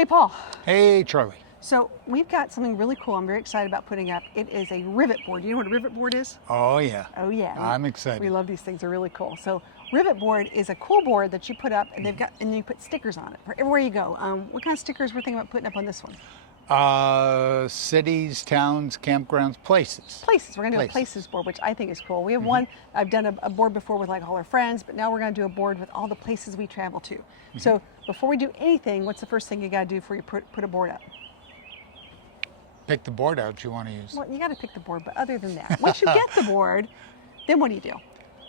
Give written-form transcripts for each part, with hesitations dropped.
Hey, Paul. Hey, Charlie. So we've got something really cool I'm very excited about putting up. It is a rivet board. Do you know what a rivet board is? Oh, yeah. Oh, yeah. I'm excited. We love these things. They're really cool. So rivet board is a cool board that you put up, and and you put stickers on it for everywhere you go. What kind of stickers we're thinking about putting up on this one? Cities, towns, campgrounds, places. Places. We're going to do a places board, which I think is cool. We have one. I've done a board before with like all our friends, but now we're going to do a board with all the places we travel to. So before we do anything, what's the first thing you got to do before you put a board up? Pick the board out you want to use. Well, you got to pick the board, but other than that, once you get the board, then what do you do?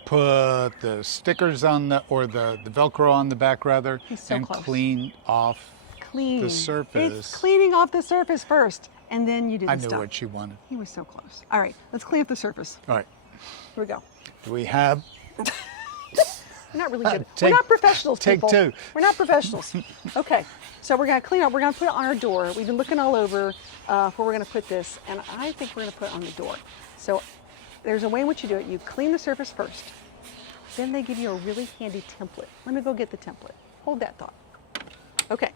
Put the stickers on the Velcro on the back rather, He's so and close. clean off the surface. It's cleaning off the surface first, and then you do the I knew stuff. what she wanted. He was so close. All right, let's clean up the surface. All right. Here we go. Do we have? We're not really good. Take- we're not professionals, take people. two. We're not professionals. Okay, so we're gonna clean up. We're gonna put it on our door. We've been looking all over where we're gonna put this, and I think we're gonna put it on the door. So there's a way in which you do it. You clean the surface first. Then they give you a really handy template. Let me go get the template. Hold that thought. Okay.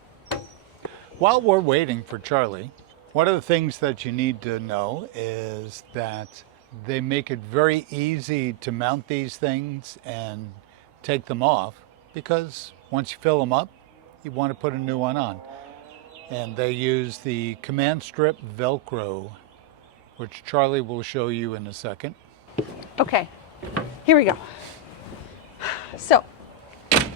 While we're waiting for Charlie, one of the things that you need to know is that they make it very easy to mount these things and take them off, because once you fill them up, you want to put a new one on. And they use the command strip Velcro, which Charlie will show you in a second. Okay, here we go. So,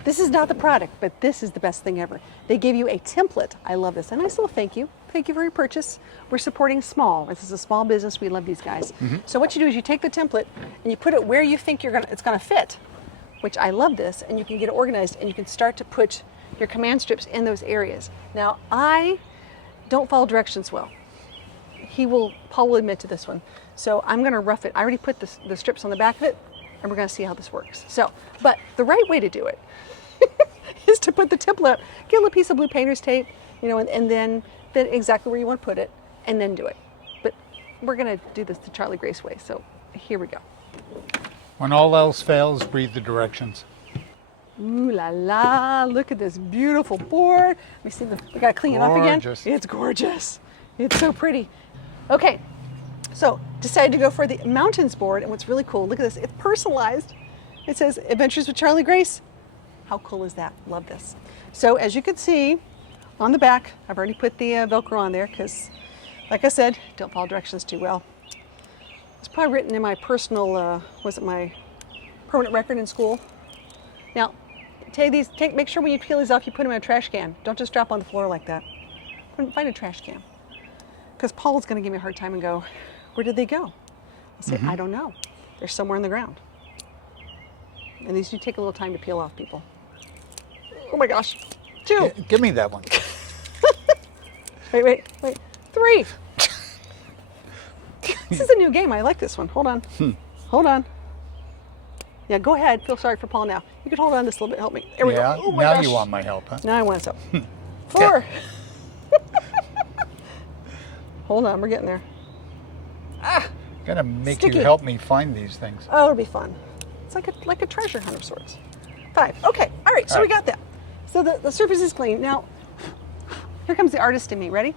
this is not the product, but this is the best thing ever. They give you a template. I love this. A nice little thank you. Thank you for your purchase. We're supporting small. This is a small business. We love these guys. So what you do is you take the template and you put it where you think it's gonna fit, which I love this, and you can get it organized and you can start to put your command strips in those areas. Now, I don't follow directions well. Paul will admit to this one. So I'm gonna rough it. I already put the strips on the back of it, and we're gonna see how this works. So, but the right way to do it is to put the template up, get a little piece of blue painter's tape, and then exactly where you want to put it, and then do it. But we're gonna do this the Charlie Grace way, so here we go. When all else fails, read the directions. Ooh la la, look at this beautiful board. Let me see, we gotta clean it up again. Gorgeous. It's gorgeous. It's so pretty. Okay, so decided to go for the mountains board, and what's really cool, look at this, it's personalized. It says Adventures with Charlie Grace. How cool is that? Love this. So as you can see on the back, I've already put the Velcro on there because, like I said, don't follow directions too well. It's probably written in my personal, my permanent record in school. Now, make sure when you peel these off, you put them in a trash can. Don't just drop on the floor like that. Find a trash can. Because Paul's gonna give me a hard time and go, where did they go? I'll say, I don't know. They're somewhere in the ground. And these do take a little time to peel off, people. Oh my gosh, 2. Yeah, give me that one. Wait, 3. This is a new game. I like this one. Hold on. Hold on. Yeah, go ahead. Feel sorry for Paul now. You can hold on this a little bit. Help me. There we Yeah, go. Oh my now gosh. you want my help, huh? Now I want it so. 4. Hold on. We're getting there. Gotta make Sticky. you help me find these things. Oh, it'll be fun. It's like a treasure hunt of sorts. 5. Okay. All right. So All we right. got that. So the surface is clean. Now, here comes the artist in me. Ready?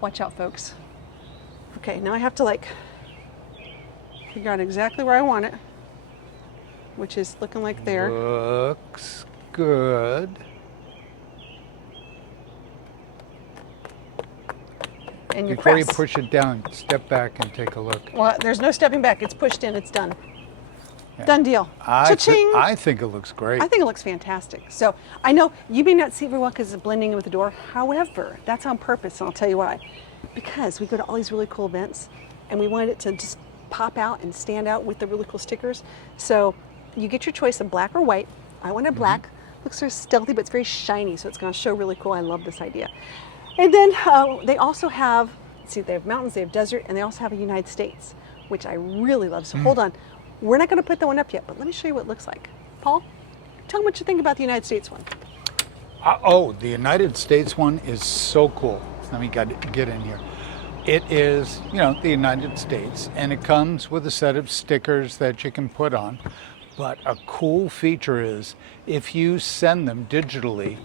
Watch out, folks. Okay. Now I have to figure out exactly where I want it, which is looking like there. Looks good. And you Before press. you push it down, step back and take a look. Well, there's no stepping back. It's pushed in. It's done. Yeah. Done deal. I Cha-ching! think it looks great. I think it looks fantastic. So I know you may not see it very well because it's blending in with the door. However, that's on purpose, and I'll tell you why. Because we go to all these really cool events, and we wanted it to just pop out and stand out with the really cool stickers. So you get your choice of black or white. I wanted black. Looks sort of stealthy, but it's very shiny, so it's going to show really cool. I love this idea. And then they also have, they have mountains, they have desert, and they also have a United States, which I really love. So hold on. We're not going to put that one up yet, but let me show you what it looks like. Paul, tell me what you think about the United States one. The United States one is so cool. Let me get in here. It is, the United States, and it comes with a set of stickers that you can put on. But a cool feature is if you send them digitally,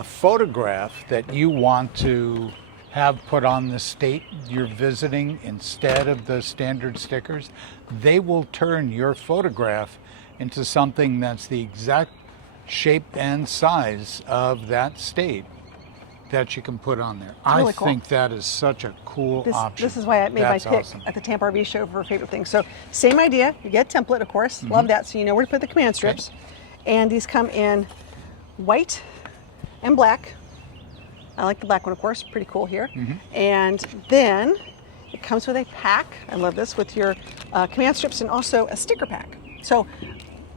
a photograph that you want to have put on the state you're visiting instead of the standard stickers, they will turn your photograph into something that's the exact shape and size of that state that you can put on there. Really I cool. think that is such a cool option. This is why I made That's my pick awesome. at the Tampa RV show for favorite things. So same idea, you get a template, of course. Love that, so you know where to put the command strips. And these come in white and black. I like the black one, of course, pretty cool here. And then it comes with a pack, I love this, with your command strips and also a sticker pack. So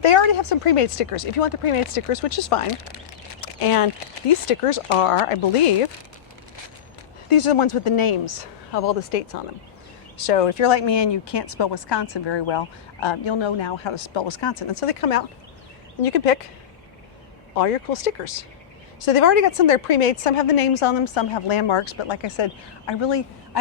they already have some pre-made stickers if you want the pre-made stickers, which is fine. And these stickers are, I believe, these are the ones with the names of all the states on them. So if you're like me and you can't spell Wisconsin very well, you'll know now how to spell Wisconsin. And so they come out and you can pick all your cool stickers. So they've already got some that are pre-made. Some have the names on them, some have landmarks. But like I said, I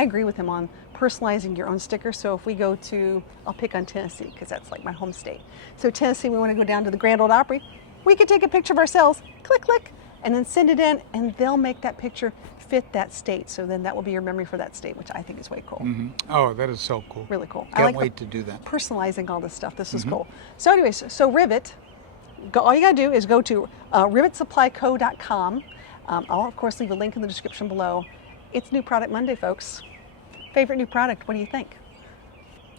agree with him on personalizing your own sticker. So if we go to, I'll pick on Tennessee because that's like my home state. So Tennessee, we want to go down to the Grand Ole Opry. We could take a picture of ourselves, click, click, and then send it in, and they'll make that picture fit that state. So then that will be your memory for that state, which I think is way cool. Oh, that is so cool. Really cool. I Can't like wait to do that. personalizing all this stuff. This is cool. So anyways, so Rivet, all you gotta do is go to rivetsupplyco.com. I'll of course leave a link in the description below. It's New Product Monday, folks. Favorite new product, what do you think?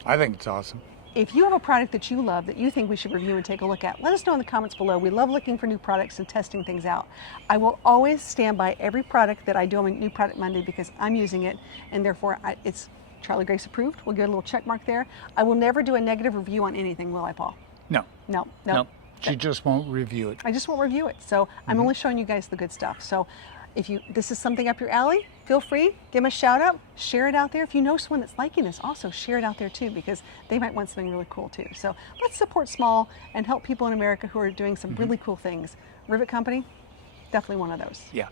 I think it's awesome. If you have a product that you love that you think we should review and take a look at, let us know in the comments below. We love looking for new products and testing things out. I will always stand by every product that I do on New Product Monday because I'm using it, and therefore it's Charlie Grace approved. We'll get a little check mark there. I will never do a negative review on anything, will I, Paul? No. No. No. She just won't review it. I just won't review it. So I'm only showing you guys the good stuff. So if this is something up your alley, feel free, give them a shout out, share it out there. If you know someone that's liking this, also share it out there too, because they might want something really cool too. So let's support small and help people in America who are doing some really cool things. Rivet Company, definitely one of those. Yeah.